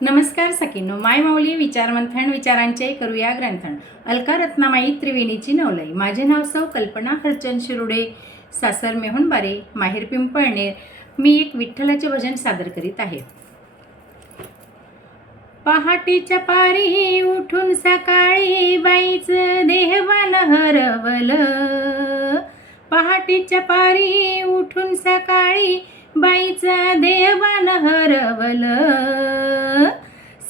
नमस्कार सखींनो, माय माऊली विचारमंथन विचारांचे करूया ग्रंथन. अलका रत्नामाई त्रिवेणीची नवलाई. माझे नाव सौ कल्पना हरचंद शिरुडे, सासर मेहुणबारे, माहेर पिंपळनेर. मी एक विठ्ठलाचे भजन सादर करीत आहे. पहाटेच्या पारी उठून सकाळी बाईचं देहवान हरवलं. पहाटेच्या पारी उठून सकाळी बाईचं देहवान हरवलं.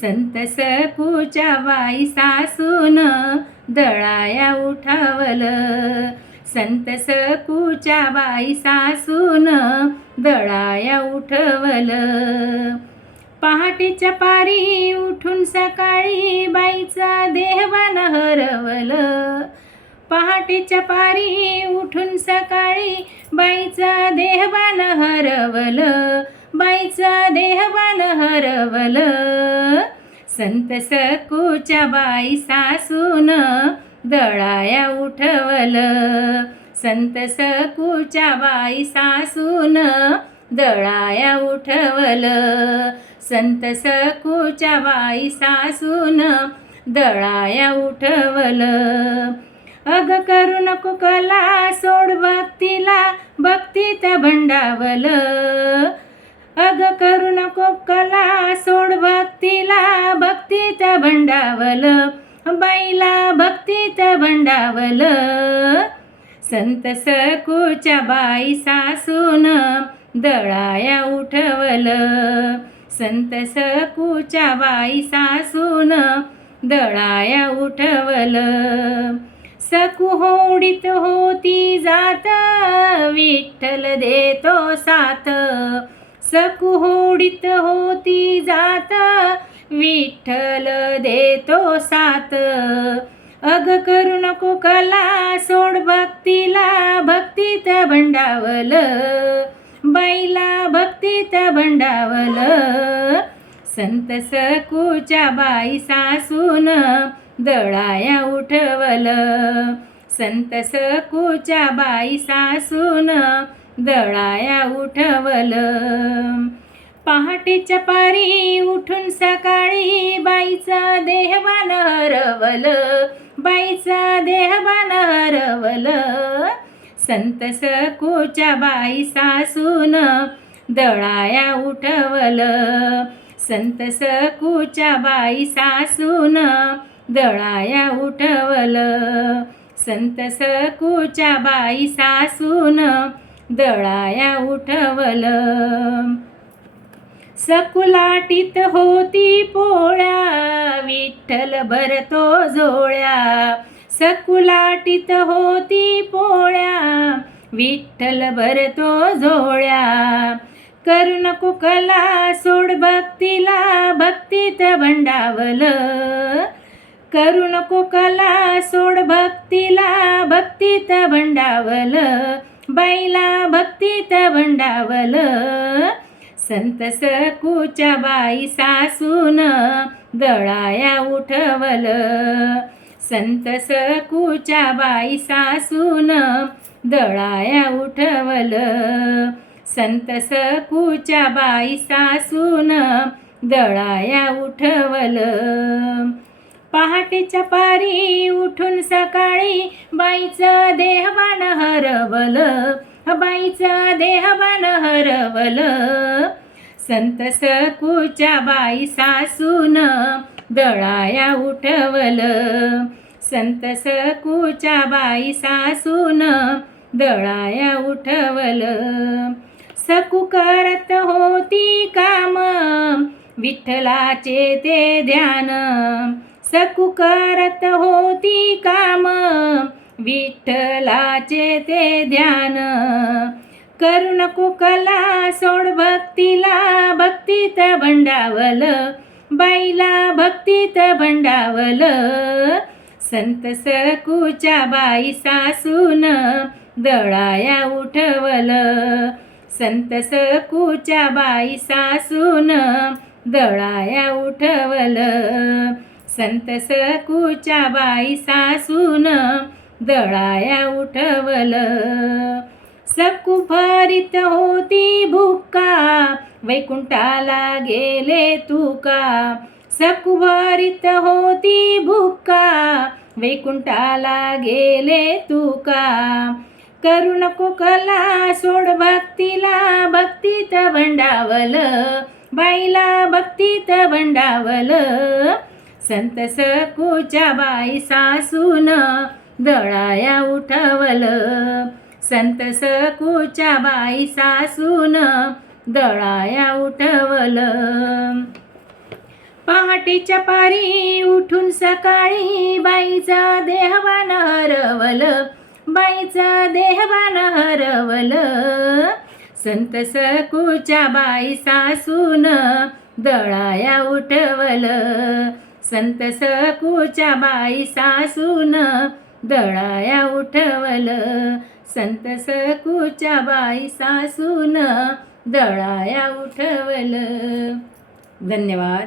संत सकूच्या बाई सासून दळाया उठावलं. संत सकूच्या बाई सासून दळाया उठवलं. पहाटेच्या पारी उठून सकाळी बाईचा देहवान हरवलं. पहाटेच्या पारी उठून सकाळी बाईचा देहवान हरवलं. बाईचा देहवान हरवलं. संत सकूच्या बाई सासून दळाया उठवलं. संत सकूच्या बाई सासून दळाया उठवलं. संत सकूच्या बाई सासून दळाया उठवलं. अग करू नको कला सोड भक्तीला भक्तीत भंडावलं. अग करू नको कला सोड भक्तीला भक्तीत भंडावलं. बाईला भक्तीत भंडावलं. संत सकूच्या बाई सासून दळाया उठवलं. संत सकूच्या बाई सासून दळाया उठवलं. सकू होडीत होती जात विठ्ठल देतो साथ. सकू होडीत होती जात विठ्ठल देतो साथ. अग करू नको कला सोड भक्तीला भक्तीत भंडावलं. बाईला भक्तीत भंडावलं. संत सकूच्या बाई सासून दळाया उठवलं. संत सकूच्या बाई सासून दळाया उठवलं. पहाटेच्या पारी उठून सकाळी बाईचा देहवान हरवलं. बाईचा देहवान हरवलं. संत सकूच्या बाई सासून दळाया उठवलं. संत सकूच्या बाई सासून दळाया उठवलं. संत सकूच्या बाई सासून दळाया उठवलं. सकुलाटीत होती पोळ्या विठ्ठल भरतो जोळ्या. सकुलाटीत होती पोळ्या विठ्ठल भरतो जोळ्या. करू नको कला सोड भक्तीला भक्तीत भंडावलं. करू नको कला सोड भक्तीला भक्तीत भंडावलं. बाईला भक्तीत भंडावलं. संत सकूच्या बाई सासून दळाया उठवलं. संत सकूच्या बाई सासून दळाया उठवलं. संत सकूच्या बाई सासून दळाया उठवलं. पहाटेच्या पारी उठून सकाळी बाईचं देहवान हरवलं. बाईचं देहवान हरवलं. संत सकूच्या बाई सासून दळाया उठवलं. संत सकूच्या बाई सासून दळाया उठवलं. सकू करत होती काम विठ्ठलाचे ते ध्यान. सकू करत होती काम विठ्ठलाचे ते ध्यान. करू नको कला सोड भक्तीला भक्तीत भंडावलं. बाईला भक्तीत भंडावलं. संत सकूच्या बाई सासून दळाया उठवलं. संत सकूच्या बाई सासून दळाया उठवलं. संत सकूच्या बाई सासून दळाया उठवलं. सकू भरीत होती भुका वैकुंठाला गेले तुका. सकू भरीत होती भुका वैकुंठाला गेले तुका. करू नको कला सोड भक्तीला भक्तीत भंडावल बाईला भक्तीत भंडावल. संत सकूच्या बाई सासून दळाया उठवल. संत सकूच्या बाई सासून दळाया उठवल. पहाटेच्या पारी उठून सकाळी बाईचा देहवान हरवल. बाईचा देहवान हरवल. संत सकूच्या बाई सासून दळाया उठवल. संत सकूच्या बाई सासून दळाया उठवल. संत सकूच्या बाई सासून दळाया उठवल. धन्यवाद.